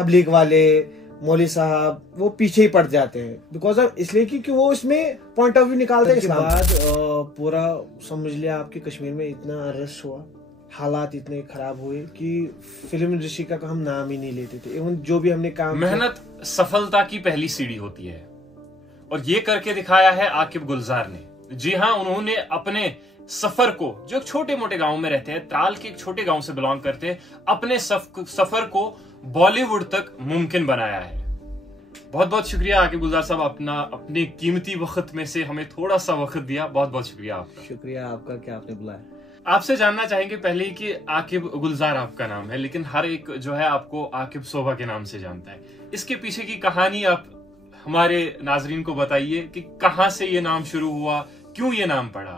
तबलीग वाले मौलवी साहब वो पीछे ही पड़ जाते हैं, बिकॉज ऑफ इसलिए कि वो इसमें पॉइंट ऑफ व्यू निकालते हैं। इसके बाद पूरा समझ लिया आपके कश्मीर में इतना अरेस्ट हुआ, हालात इतने खराब हुए कि फिल्म इंडस्ट्री का हम नाम ही नहीं लेते थे। इवन जो भी हमने काम, मेहनत सफलता की पहली सीढ़ी होती है और ये करके दिखाया है आकिब गुलजार ने। जी हाँ, उन्होंने अपने सफर को, जो एक छोटे मोटे गांव में रहते हैं, त्राल के एक छोटे गांव से बिलोंग करते हैं, अपने सफर को बॉलीवुड तक मुमकिन बनाया है। बहुत बहुत शुक्रिया आकिब गुलजार साहब, अपने कीमती वक्त में से हमें थोड़ा सा वक्त दिया। बहुत बहुत शुक्रिया आपका। शुक्रिया आपका कि आपने बुलाया। आपसे जानना चाहेंगे पहले ही कि आकिब गुलजार आपका नाम है, लेकिन हर एक जो है आपको आकिब सोभा के नाम से जानता है। इसके पीछे की कहानी आप हमारे नाजरीन को बताइए कि कहां से ये नाम शुरू हुआ, क्यों ये नाम पड़ा।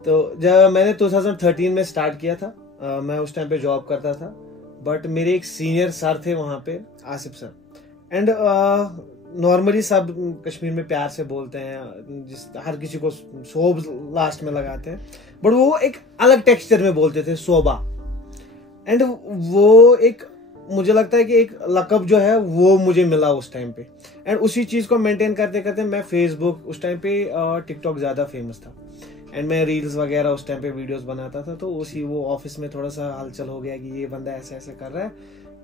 तो जब मैंने 2013 में स्टार्ट किया था, मैं उस टाइम पे जॉब करता था, बट मेरे एक सीनियर सर थे वहाँ पे, आसिफ सर। एंड नॉर्मली सब कश्मीर में प्यार से बोलते हैं, हर किसी को सोब लास्ट में लगाते हैं, बट वो एक अलग टेक्सचर में बोलते थे, सोबा। एंड वो एक, मुझे लगता है कि एक लकब जो है वो मुझे मिला उस टाइम पे। एंड उसी चीज को मेंटेन करते करते मैं फेसबुक, उस टाइम पे टिकटॉक ज्यादा फेमस था, एंड मैं रील्स वगैरह उस टाइम पे वीडियोस बनाता था। तो उसी वो ऑफिस में थोड़ा सा हलचल हो गया कि ये बंदा ऐसे ऐसे कर रहा है,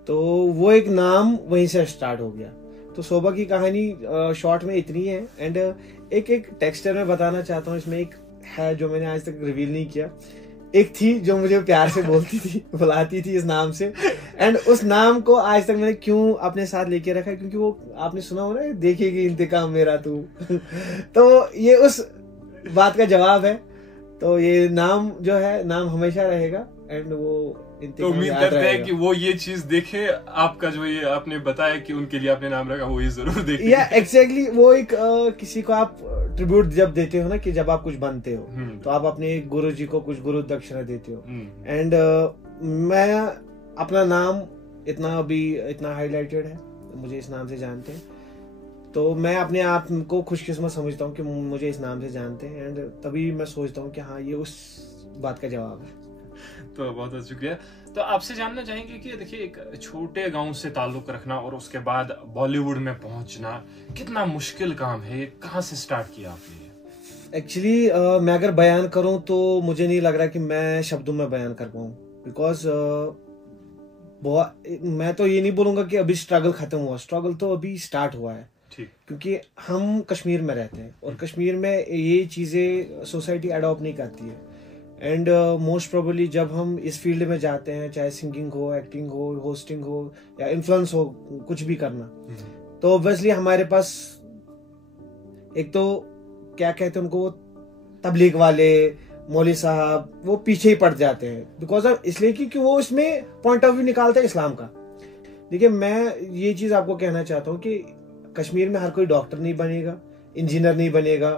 तो वो एक नाम वहीं से स्टार्ट हो गया। तो सोबा की कहानी शॉर्ट में इतनी है। एंड एक टेक्सचर में बताना चाहता हूँ, इसमें एक है जो मैंने आज तक रिवील नहीं किया। एक थी जो मुझे प्यार से बोलती थी, बुलाती थी इस नाम से, एंड उस नाम को आज तक मैंने क्यों अपने साथ लेके रखा है, क्योंकि वो आपने सुना हो ना, देखेगी इंतकाम मेरा तू। तो ये उस बात का जवाब है। तो ये नाम जो है, नाम हमेशा रहेगा। एंड वो तो उम्मीद करते हैं कि वो ये चीज देखे, आपका जो ये आपने बताया कि उनके लिए आपने नाम रखा, वो ये जरूर देखे। या एग्जैक्टली वो एक किसी को आप ट्रिब्यूट जब देते हो ना, कि जब आप कुछ बनते हो तो आप अपने गुरु जी को कुछ गुरु दक्षिणा देते हो। एंड मैं अपना नाम इतना हाईलाइटेड है, मुझे इस नाम से जानते हैं, तो मैं अपने आप को खुशकिस्मत समझता हूँ कि मुझे इस नाम से जानते हैं। एंड तभी मैं सोचता हूँ कि हाँ, ये उस बात का जवाब है। तो बहुत बहुत शुक्रिया। तो आपसे जानना चाहेंगे कि देखिए, एक छोटे गांव से ताल्लुक रखना और उसके बाद बॉलीवुड में पहुंचना कितना मुश्किल काम है, कहां से स्टार्ट किया आपने? एक्चुअली मैं अगर बयान करूं तो मुझे नहीं लग रहा कि मैं शब्दों में बयान कर पाऊं, बिकॉज मैं तो ये नहीं बोलूंगा कि अभी स्ट्रगल खत्म हुआ, स्ट्रगल तो अभी स्टार्ट हुआ है। क्योंकि हम कश्मीर में रहते हैं और कश्मीर में ये चीजें सोसाइटी अडॉप्ट नहीं करती है। एंड मोस्ट प्रोबेबली जब हम इस फील्ड में जाते हैं, चाहे सिंगिंग हो, एक्टिंग हो, होस्टिंग हो या इन्फ्लुएंस हो, कुछ भी करना, तो ऑब्वियसली हमारे पास एक तो क्या कहते हैं उनको, तबलीग वाले मौलवी साहब वो पीछे ही पड़ जाते हैं, बिकॉज ऑफ इसलिए कि वो इसमें पॉइंट ऑफ व्यू निकालते हैं इस्लाम का। देखिए, मैं ये चीज आपको कहना चाहता हूँ कि कश्मीर में हर कोई डॉक्टर नहीं बनेगा, इंजीनियर नहीं बनेगा,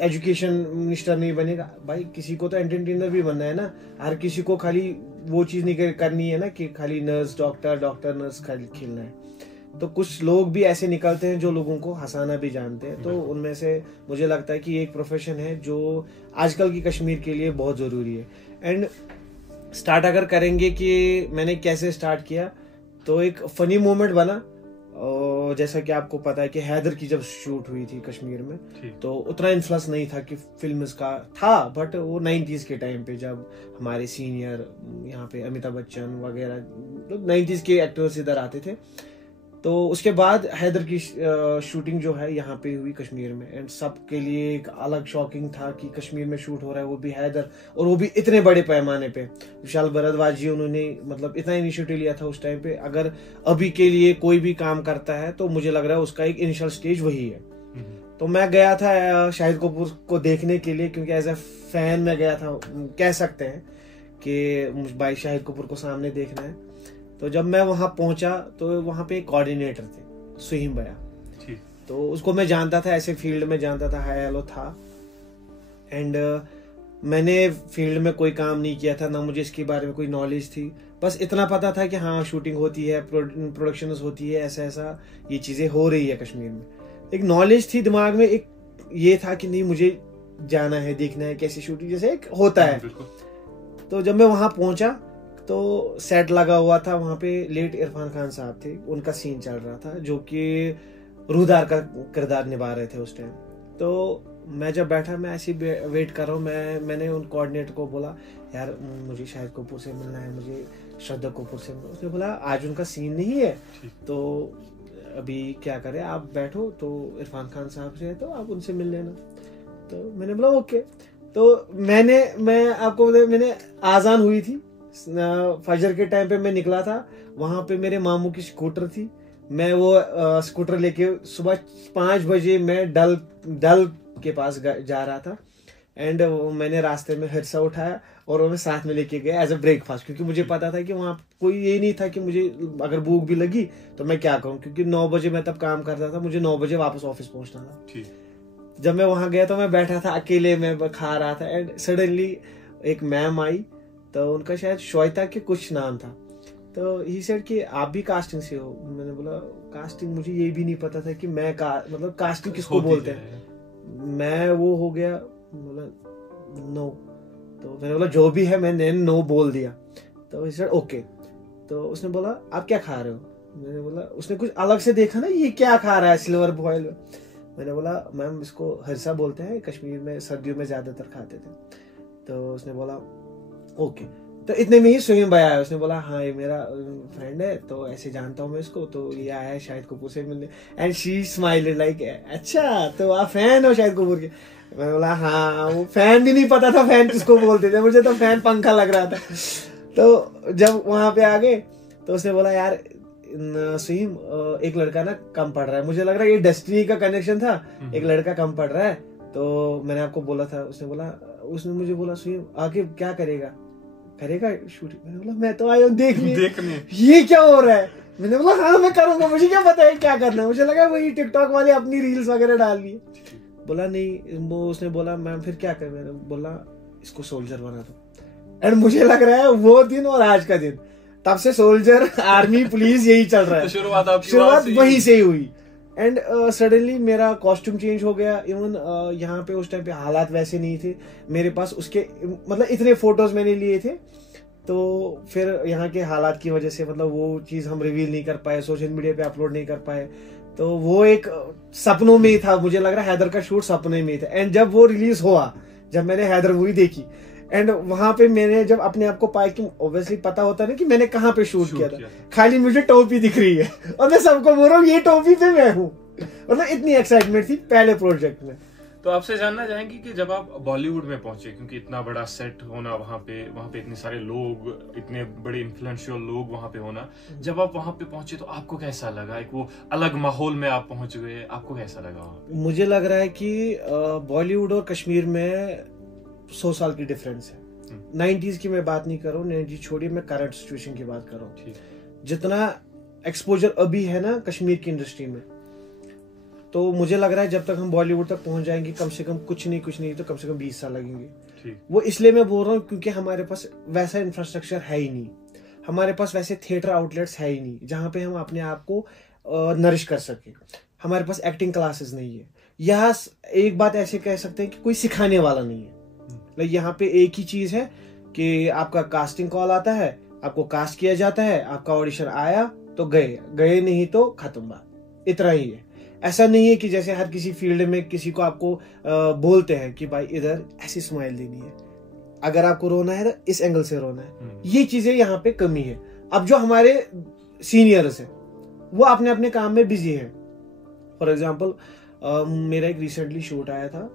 एजुकेशन मिनिस्टर नहीं बनेगा। भाई किसी को तो एंटरटेनर भी बनना है ना, हर किसी को खाली वो चीज नहीं करनी है ना कि खाली नर्स डॉक्टर नर्स खाली खेलना है। तो कुछ लोग भी ऐसे निकलते हैं जो लोगों को हंसाना भी जानते हैं। तो उनमें से मुझे लगता है कि एक प्रोफेशन है जो आजकल की कश्मीर के लिए बहुत जरूरी है। एंड स्टार्ट अगर करेंगे कि मैंने कैसे स्टार्ट किया, तो एक फनी मोमेंट बना। और जैसा कि आपको पता है कि हैदर की जब शूट हुई थी कश्मीर में, तो उतना इन्फ्लुएंस नहीं था कि फिल्म का था, बट वो 90s के टाइम पे जब हमारे सीनियर यहाँ पे अमिताभ बच्चन वगैरह 90s के एक्टर्स इधर आते थे, तो उसके बाद हैदर की शूटिंग जो है यहाँ पे हुई कश्मीर में। एंड सबके लिए एक अलग शॉकिंग था कि कश्मीर में शूट हो रहा है, वो भी हैदर, और वो भी इतने बड़े पैमाने पे। विशाल भरद्वाज जी उन्होंने मतलब इतना इनिशिएटिव लिया था उस टाइम पे। अगर अभी के लिए कोई भी काम करता है तो मुझे लग रहा है उसका एक इनिशियल स्टेज वही है। तो मैं गया था शाहिद कपूर को देखने के लिए, क्योंकि एज ए फैन मैं गया था, कह सकते हैं कि भाई शाहिद कपूर को सामने देखना है। तो जब मैं वहां पहुंचा तो वहां पे एक कोऑर्डिनेटर थे, सुहीम भैया, तो उसको मैं जानता था, ऐसे फील्ड में जानता था, हाय हेलो था। एंड मैंने फील्ड में कोई काम नहीं किया था, ना मुझे इसके बारे में कोई नॉलेज थी। बस इतना पता था कि हाँ शूटिंग होती है, प्रोडक्शन होती है, ऐसा ऐसा ये चीजें हो रही है कश्मीर में। एक नॉलेज थी दिमाग में, एक ये था कि नहीं मुझे जाना है, देखना है कैसी शूटिंग जैसे एक होता है। तो जब मैं वहां पहुंचा तो सेट लगा हुआ था वहां पे, लेट इरफान खान साहब थे, उनका सीन चल रहा था जो कि रूदार का किरदार निभा रहे थे उस टाइम। तो मैं जब बैठा, मैं ऐसे वेट कर रहा हूँ, मैंने उन कोऑर्डिनेटर को बोला यार मुझे शाहिद कपूर से मिलना है, मुझे श्रद्धा कपूर से मिलना। उसने बोला आज उनका सीन नहीं है तो अभी क्या करें, आप बैठो, तो इरफान खान साहब से है तो आप उनसे मिल लेना। तो मैंने बोला ओके। तो मैं आपको बता, मैंने आजान हुई थी फजर के टाइम पे, मैं निकला था, वहां पे मेरे मामू की स्कूटर थी, मैं वो स्कूटर लेके सुबह 5 बजे मैं डल के पास जा रहा था। एंड मैंने रास्ते में हिरसा उठाया और वो मैं साथ में लेके गया एज अ ब्रेकफास्ट, क्योंकि मुझे पता था कि वहाँ कोई ये नहीं था कि मुझे अगर भूख भी लगी तो मैं क्या करूँ, क्योंकि 9 बजे मैं तब काम करता था, मुझे 9 बजे वापस ऑफिस पहुंचना था। जब मैं वहां गया तो मैं बैठा था अकेले, मैं खा रहा था, एंड सडनली एक मैम आई, तो उनका शायद श्वेता के कुछ नाम था, तो ही सेड कि आप भी कास्टिंग से हो। मैंने बोला कास्टिंग, मुझे ये भी नहीं पता था कि मैं मतलब कास्टिंग किसको बोलते हैं। मैं वो हो गया, बोला नो, तो मैंने बोला जो भी है, मैंने नो बोल दिया। तो ही सेड ओके। तो उसने बोला आप क्या खा रहे हो। मैंने बोला, उसने कुछ अलग से देखा ना, ये क्या खा रहा है सिल्वर बॉयल में। मैंने बोला मैम इसको हरसा बोलते हैं, कश्मीर में सर्दियों में ज्यादातर खाते थे। तो उसने बोला ओके। तो इतने में ही सुहीम भाई आया, उसने बोला हाँ ये मेरा फ्रेंड है, तो ऐसे जानता हूँ मैं इसको, तो ये आया है शाहिद कपूर से मिलने। एंड शी स्माइल्ड लाइक अच्छा तो आप फैन हो शाहिद कपूर के। मैंने बोला हाँ, वो फैन भी नहीं पता था फैन किसको बोलते थे, मुझे तो फैन पंखा लग रहा था। तो जब वहां पे आ गए तो उसने बोला यार सुहीम एक लड़का ना कम पढ़ रहा है, मुझे लग रहा है ये डेस्टिनी का कनेक्शन था, एक लड़का कम पढ़ रहा है, तो मैंने आपको बोला था। उसने मुझे बोला सुहीम आगे क्या करेगा शूटिंग। मैंने बोला मैं तो आया हूँ देखने ये क्या हो रहा है। मैंने बोला हाँ मैं करूंगा, मुझे क्या पता है क्या करना है, मुझे लगा वही टिकटॉक वाले अपनी रील्स वगैरह डाल ली। बोला नहीं, वो उसने बोला मैम फिर क्या कर। मैंने बोला इसको सोल्जर बना दो। एंड मुझे लग रहा है वो दिन और आज का दिन, तब से सोल्जर आर्मी पुलिस यही चल रहा है, शुरुआत वहीं से ही हुई। एंड सडनली मेरा कॉस्ट्यूम चेंज हो गया। इवन यहाँ पे उस टाइम पे हालात वैसे नहीं थे मेरे पास, उसके मतलब इतने फोटोज मैंने लिए थे, तो फिर यहाँ के हालात की वजह से मतलब वो चीज हम रिवील नहीं कर पाए, सोशल मीडिया पे अपलोड नहीं कर पाए। तो वो एक सपनों में ही था, मुझे लग रहा है हैदर का शूट सपने में ही था। एंड जब वो रिलीज हुआ, जब मैंने हैदर मूवी देखी, एंड वहां पे मैंने जब अपने आप को पाया कि ऑब्वियसली पता होता ना कि मैंने कहाँ पे शूट किया था, खाली मुझे टोपी दिख रही है और मैं सबको बोल रहा हूँ ये टोपी पे मैं हूँ। मतलब इतनी एक्साइटमेंट थी पहले प्रोजेक्ट में। तो आपसे जानना चाहेंगे कि जब आप बॉलीवुड में पहुंचे, क्योंकि इतना बड़ा सेट होना वहां पे इतने सारे लोग, इतने बड़े इन्फ्लुएंशियल लोग वहां पे होना, जब आप वहां पे पहुंचे तो आपको कैसा लगा? एक वो अलग माहौल में आप पहुंच गए, आपको कैसा लगा वहां पे? मुझे लग रहा है कि बॉलीवुड और कश्मीर में 100 साल की डिफरेंस है। 90s की मैं बात नहीं कर रहा हूँ, 90s छोड़िए, मैं करंट सिचुएशन की बात कर रहा हूँ। जितना एक्सपोजर अभी है ना कश्मीर की इंडस्ट्री में, तो मुझे लग रहा है जब तक हम बॉलीवुड तक पहुंच जाएंगे कम से कम कुछ नहीं तो कम से कम 20 साल लगेंगे। वो इसलिए मैं बोल रहा हूँ क्योंकि हमारे पास वैसा इंफ्रास्ट्रक्चर है ही नहीं, हमारे पास वैसे थिएटर आउटलेट्स है ही नहीं जहाँ पे हम अपने आप को नरिश कर सके। हमारे पास एक्टिंग क्लासेस नहीं है, यहाँ एक बात ऐसे कह सकते हैं कि कोई सिखाने वाला नहीं है। यहाँ पे एक ही चीज है कि आपका कास्टिंग कॉल आता है, आपको कास्ट किया जाता है, आपका ऑडिशन आया तो गए नहीं तो खत्म बात, इतना ही है। ऐसा नहीं है कि जैसे हर किसी फील्ड में किसी को आपको बोलते हैं कि भाई इधर ऐसी स्माइल देनी है, अगर आपको रोना है तो इस एंगल से रोना है। ये चीजें यहाँ पे कमी है। अब जो हमारे सीनियर्स हैं वो अपने अपने काम में बिजी है। फॉर एग्जाम्पल मेरा एक रिसेंटली शूट आया था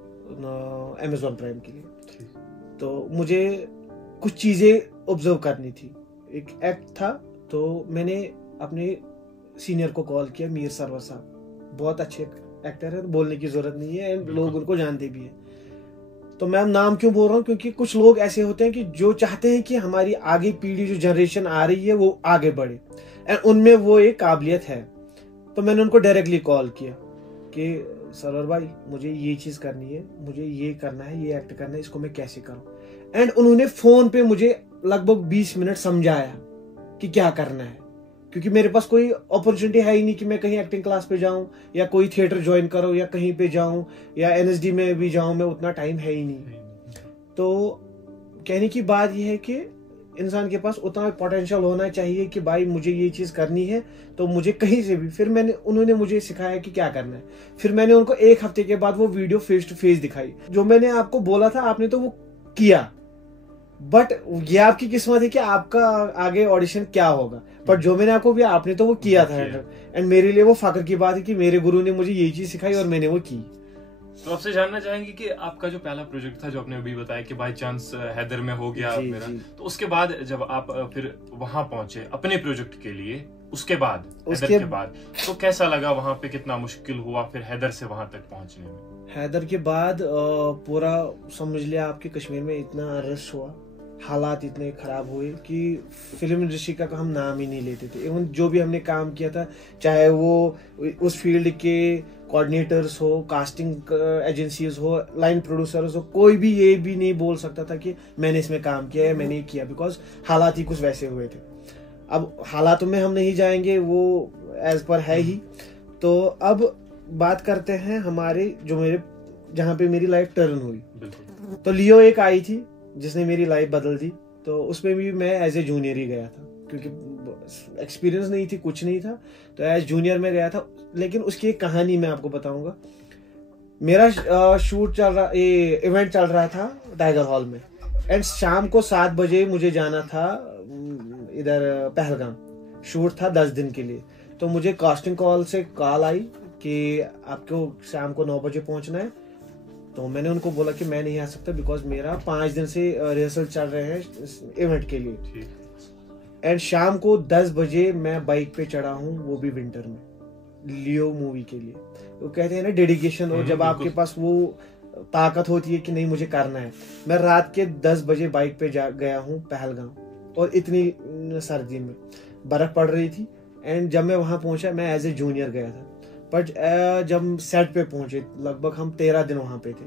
अमेजॉन प्राइम के लिए, तो मुझे कुछ चीजें ऑब्जर्व करनी थी। एक एक्ट था, तो मैंने अपने सीनियर को कॉल किया, मीर सरवर साहब, बहुत अच्छे एक्टर है, बोलने की जरूरत नहीं है, लोग उनको जानते भी हैं। तो मैं नाम क्यों बोल रहा हूँ, क्योंकि कुछ लोग ऐसे होते हैं कि जो चाहते हैं कि हमारी आगे पीढ़ी जो जनरेशन आ रही है वो आगे बढ़े, एंड उनमें वो एक काबिलियत है। तो मैंने उनको डायरेक्टली कॉल किया कि सरवर भाई मुझे ये चीज करनी है, मुझे ये करना है, ये एक्ट करना है, इसको मैं कैसे करूं। एंड उन्होंने फोन पे मुझे लगभग 20 मिनट समझाया कि क्या करना है, क्योंकि मेरे पास कोई अपॉर्चुनिटी है ही नहीं कि मैं कहीं एक्टिंग क्लास पे जाऊं या कोई थिएटर ज्वाइन करूं या कहीं पे जाऊं या एनएसडी में भी जाऊं, मैं उतना टाइम है ही नहीं। तो कहने की बात यह है कि इंसान के पास उतना पोटेंशियल होना चाहिए कि भाई मुझे ये चीज करनी है, तो मुझे कहीं से भी, फिर उन्होंने मुझे सिखाया कि क्या करना है। फिर मैंने उनको 1 हफ्ते के बाद वो वीडियो फेस टू फेस दिखाई। जो मैंने आपको बोला था आपने तो वो किया, बट ये आपकी किस्मत है कि आपका आगे ऑडिशन क्या होगा, पर जो मैंने आपको भी आपने तो वो किया था। एंड मेरे लिए वो फख्र की बात है कि मेरे गुरु ने मुझे ये चीज सिखाई और मैंने वो की। तो आपसे जानना चाहेंगे कि आपका जो पहला प्रोजेक्ट था, जो आपने अभी बताया कि बाय चांस हैदर में हो गया मेरा, तो उसके बाद जब आप फिर वहां पहुंचे अपने प्रोजेक्ट के लिए, उसके बाद हैदर के बाद तो कैसा लगा वहां पे, कितना मुश्किल हुआ फिर हैदर से वहां तक पहुंचने में? हैदर के बाद पूरा समझ लिया आपके कश्मीर में इतना रश हुआ, हालात इतने खराब हुए कि फिल्म इंडस्ट्री का हम नाम ही नहीं लेते थे। इवन जो भी हमने काम किया था, चाहे वो उस फील्ड के कोऑर्डिनेटर्स हो, कास्टिंग एजेंसीज हो, लाइन प्रोड्यूसर्स हो, कोई भी ये भी नहीं बोल सकता था कि मैंने इसमें काम किया है, मैंने किया, बिकॉज हालात ही कुछ वैसे हुए थे। अब हालातों में हम नहीं जाएंगे, वो एज पर है ही। तो अब बात करते हैं हमारे जो मेरे जहाँ पे मेरी लाइफ टर्न हुई। तो लियो एक आई थी जिसने मेरी लाइफ बदल दी। तो उसमें भी मैं एज ए जूनियर ही गया था, क्योंकि एक्सपीरियंस नहीं थी, कुछ नहीं था, तो एज जूनियर में गया था। लेकिन उसकी एक कहानी मैं आपको बताऊंगा। मेरा शूट चल रहा, इवेंट चल रहा था टाइगर हॉल में, एंड शाम को 7 बजे मुझे जाना था इधर पहलगाम। शूट था 10 दिन के लिए। तो मुझे कास्टिंग कॉल से कॉल आई कि आपको शाम को 9 बजे पहुंचना है। तो मैंने उनको बोला कि मैं नहीं आ सकता, बिकॉज मेरा 5 दिन से रिहर्सल चल रहे हैं इवेंट के लिए। एंड शाम को 10 बजे मैं बाइक पे चढ़ा हूँ, वो भी विंटर में, लियो मूवी के लिए। वो कहते हैं ना डेडिकेशन, और जब आपके पास वो ताकत होती है कि नहीं मुझे करना है। मैं रात के 10 बजे बाइक पे गया हूँ पहलगाम, और इतनी सर्दी में बर्फ पड़ रही थी। एंड जब मैं वहां पहुंचा, मैं एज ए जूनियर गया था, बट जब सेट पे पहुंचे, लगभग हम 13 दिन वहां पे थे।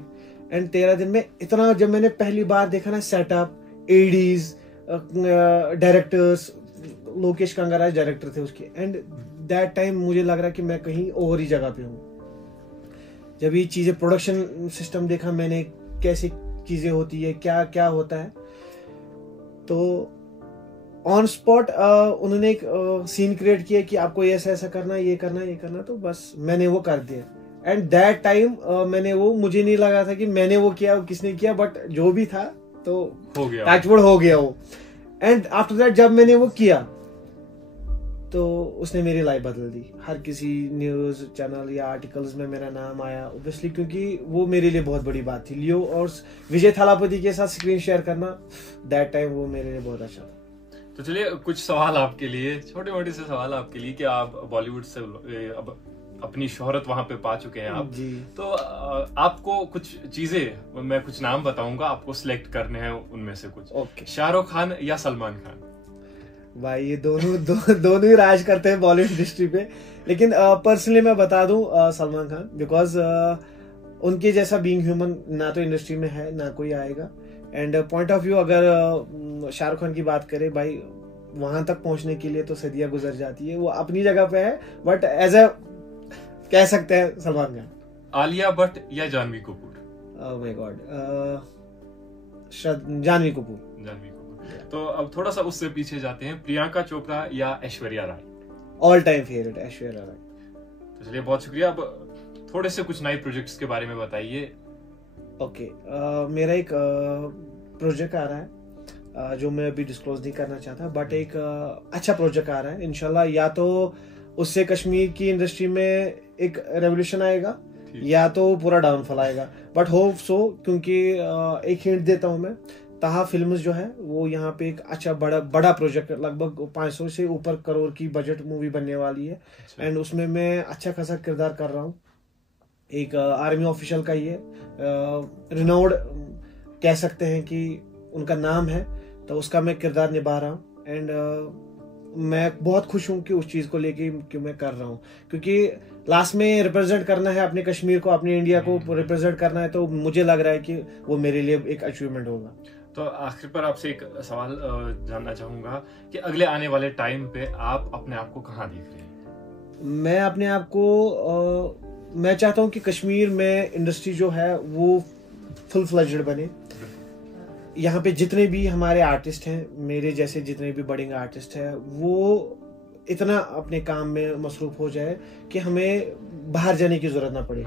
एंड 13 दिन में इतना, जब मैंने पहली बार देखा ना setup, ADs, directors, Lokesh Kanagaraj director थे उसके, एंड दैट टाइम मुझे लग रहा कि मैं कहीं और ही जगह पे हूँ। जब ये चीजें, प्रोडक्शन सिस्टम देखा मैंने, कैसे चीजें होती है, क्या क्या होता है, तो ऑन स्पॉट उन्होंने एक सीन क्रिएट किया कि आपको ऐसा ऐसा करना, ये करना, ये करना, तो बस मैंने वो कर दिया। एंड दैट टाइम मैंने वो, मुझे नहीं लगा था कि मैंने वो किया, किसने किया, बट जो भी था तो हो गया, टचवुड हो गया वो। एंड आफ्टर दैट जब मैंने वो किया, तो उसने मेरी लाइफ बदल दी। हर किसी न्यूज चैनल या आर्टिकल्स में मेरा नाम आया, ऑब्वियसली, क्योंकि वो मेरे लिए बहुत बड़ी बात थी। लियो और विजय थालापति के साथ स्क्रीन शेयर करना, दैट टाइम वो मेरे लिए बहुत अच्छा था। तो चलिए कुछ सवाल आपके लिए, छोटे मोटे से सवाल आपके लिए, कि आप बॉलीवुड से अब अपनी शोहरत वहां पे पा चुके हैं आप जी। तो आपको कुछ चीजें, मैं कुछ नाम बताऊंगा, आपको सिलेक्ट करने हैं उनमें से कुछ। ओके। शाहरुख खान या सलमान खान? भाई ये दोनों ही राज करते हैं बॉलीवुड इंडस्ट्री पे, लेकिन पर्सनली मैं बता दूं सलमान खान, बिकॉज उनके जैसा बीइंग ह्यूमन ना तो इंडस्ट्री में है, ना कोई आएगा। एंड पॉइंट ऑफ व्यू अगर शाहरुख खान की बात करें, भाई वहां तक पहुंचने के लिए तो सदियां गुजर जाती है, वो अपनी जगह पे है, बट एज ए कह सकते हैं सलमान खान। आलिया भट्ट या Janhvi Kapoor? Oh my god, Janhvi Kapoor. तो अब थोड़ा सा उससे पीछे जाते हैं, प्रियंका चोपड़ा या Aishwarya Rai? All time favourite Aishwarya Rai. तो चलिए बहुत शुक्रिया। अब थोड़े से कुछ नए प्रोजेक्ट्स के बारे में बताइए। ओके, मेरा एक प्रोजेक्ट आ रहा है जो मैं अभी डिस्क्लोज नहीं करना चाहता, बट एक अच्छा प्रोजेक्ट आ रहा है इंशाल्लाह। या तो उससे कश्मीर की इंडस्ट्री में एक रेवोल्यूशन आएगा, या तो पूरा डाउनफॉल आएगा, बट होप सो, क्योंकि एक हिंट देता हूं मैं, ताहा फिल्म्स जो है वो यहाँ पे एक अच्छा बड़ा प्रोजेक्ट, लगभग 500 से ऊपर करोड़ की बजट मूवी बनने वाली है। एंड उसमें मैं अच्छा खासा किरदार कर रहा हूँ, एक आर्मी ऑफिशियल का ही है, रिनाउड कह सकते हैं कि उनका नाम है, तो उसका मैं किरदार निभा रहा हूँ। एंड मैं बहुत खुश हूँ कि उस चीज को लेके कि मैं कर रहा हूँ, क्योंकि लास्ट में रिप्रेजेंट करना है अपने कश्मीर को, अपने इंडिया को रिप्रेजेंट करना है, तो मुझे लग रहा है कि वो मेरे लिए एक अचीवमेंट होगा। तो आखिर पर आपसे एक सवाल जानना चाहूंगा कि अगले आने वाले टाइम पे आप अपने आप को कहाँ देख रहे हैं? मैं अपने आप को मैं चाहता हूँ कि कश्मीर में इंडस्ट्री जो है वो फुल फ्लेज्ड बने, यहाँ पे जितने भी हमारे आर्टिस्ट हैं, मेरे जैसे जितने भी बडिंग आर्टिस्ट हैं, वो इतना अपने काम में मसरूफ हो जाए कि हमें बाहर जाने की जरूरत ना पड़े।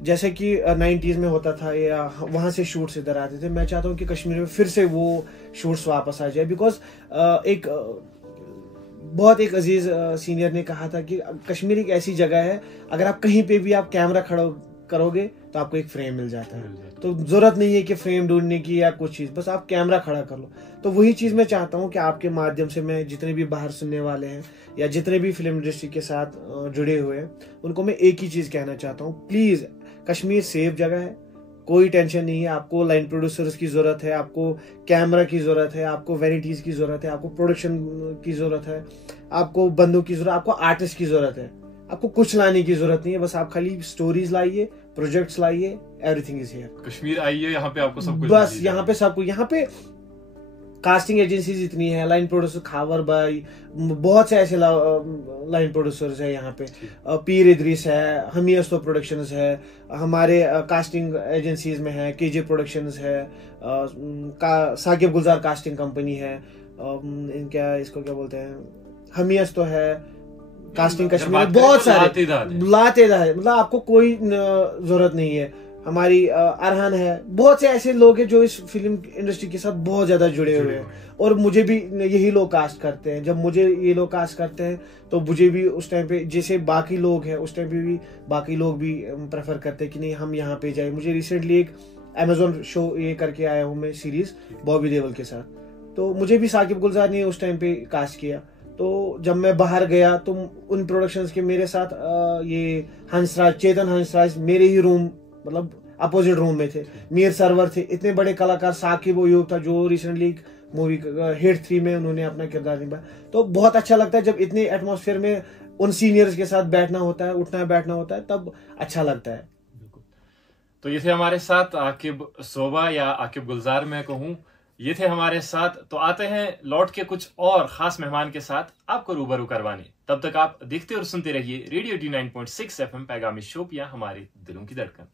जैसे कि 90s में होता था या वहां से शूट्स इधर आते थे, मैं चाहता हूँ कि कश्मीर में फिर से वो शूट्स वापस आ जाए। बिकॉज एक एक अजीज सीनियर ने कहा था कि कश्मीर एक ऐसी जगह है, अगर आप कहीं पे भी आप कैमरा खड़ा करोगे तो आपको एक फ्रेम मिल जाता है। तो जरूरत नहीं है कि फ्रेम ढूंढने की या कुछ चीज, बस आप कैमरा खड़ा कर लो। तो वही चीज मैं चाहता हूँ कि आपके माध्यम से मैं जितने भी बाहर सुनने वाले हैं या जितने भी फिल्म इंडस्ट्री के साथ जुड़े हुए हैं, उनको मैं एक ही चीज कहना चाहता हूँ, प्लीज कश्मीर सेफ जगह है, कोई टेंशन नहीं है। आपको लाइन प्रोड्यूसर्स की जरूरत है, आपको कैमरा की जरूरत है, आपको वैनिटीज की जरूरत है, आपको प्रोडक्शन की जरूरत है, आपको बंदों की जरूरत, आपको आर्टिस्ट की जरूरत है। आपको कुछ लाने की जरूरत नहीं है, बस आप खाली स्टोरीज लाइए, प्रोजेक्ट्स लाइए, एवरीथिंग इज हियर। कश्मीर आइए, यहाँ पे आपको सब कुछ, बस यहाँ पे सब कुछ। यहाँ पे कास्टिंग एजेंसीज इतनी है, लाइन प्रोड्यूसर खावर भाई, बहुत से ऐसे लाइन प्रोड्यूसर्स है यहाँ पे, पीर इद्रीस है, हमीअस्तो प्रोडक्शंस है, हमारे कास्टिंग एजेंसीज में है केजे प्रोडक्शंस है, साकिब गुलजार कास्टिंग कंपनी है, इनका इसको क्या बोलते हैं, हमीअस्तो है, कास्टिंग कश्मीर, बहुत सारे लातेदार है। मतलब आपको कोई जरूरत नहीं है। हमारी अरहान है, बहुत से ऐसे लोग हैं जो इस फिल्म इंडस्ट्री के साथ बहुत ज्यादा जुड़े हुए हैं, और मुझे भी यही लोग कास्ट करते हैं। जब मुझे ये लोग कास्ट करते हैं तो मुझे भी उस टाइम पे, जैसे बाकी लोग हैं उस टाइम पे भी बाकी लोग भी प्रेफर करते हैं कि नहीं हम यहाँ पे जाए। मुझे रिसेंटली एक अमेजोन शो ये करके आया हूँ मैं, सीरीज बॉबी देओल के साथ, तो मुझे भी साकिब गुलजार ने उस टाइम पे कास्ट किया। तो जब मैं बाहर गया तो उन प्रोडक्शंस के मेरे साथ ये हंसराज, चेतन हंसराज मेरे ही रूम, मतलब अपोजिट रूम में थे, मीर सरवर थे, इतने बड़े कलाकार, साकिब अयूब था जो रिसेंटली एक मूवी हिट 3 में उन्होंने अपना किरदार निभाया। तो बहुत अच्छा लगता है जब इतने एटमॉस्फेयर में उन सीनियर्स के साथ बैठना होता है, उठना बैठना होता है, तब अच्छा लगता है। तो ये थे हमारे साथ आकिब सोबा या आकिब गुलजार मैं कहूँ, ये थे हमारे साथ। तो आते हैं लौट के कुछ और खास मेहमान के साथ आपको रूबरू करवाने। तब तक आप देखते और सुनते रहिए रेडियो D9.6 FM पैगामी शोपियां, हमारे दिलों की धड़कन।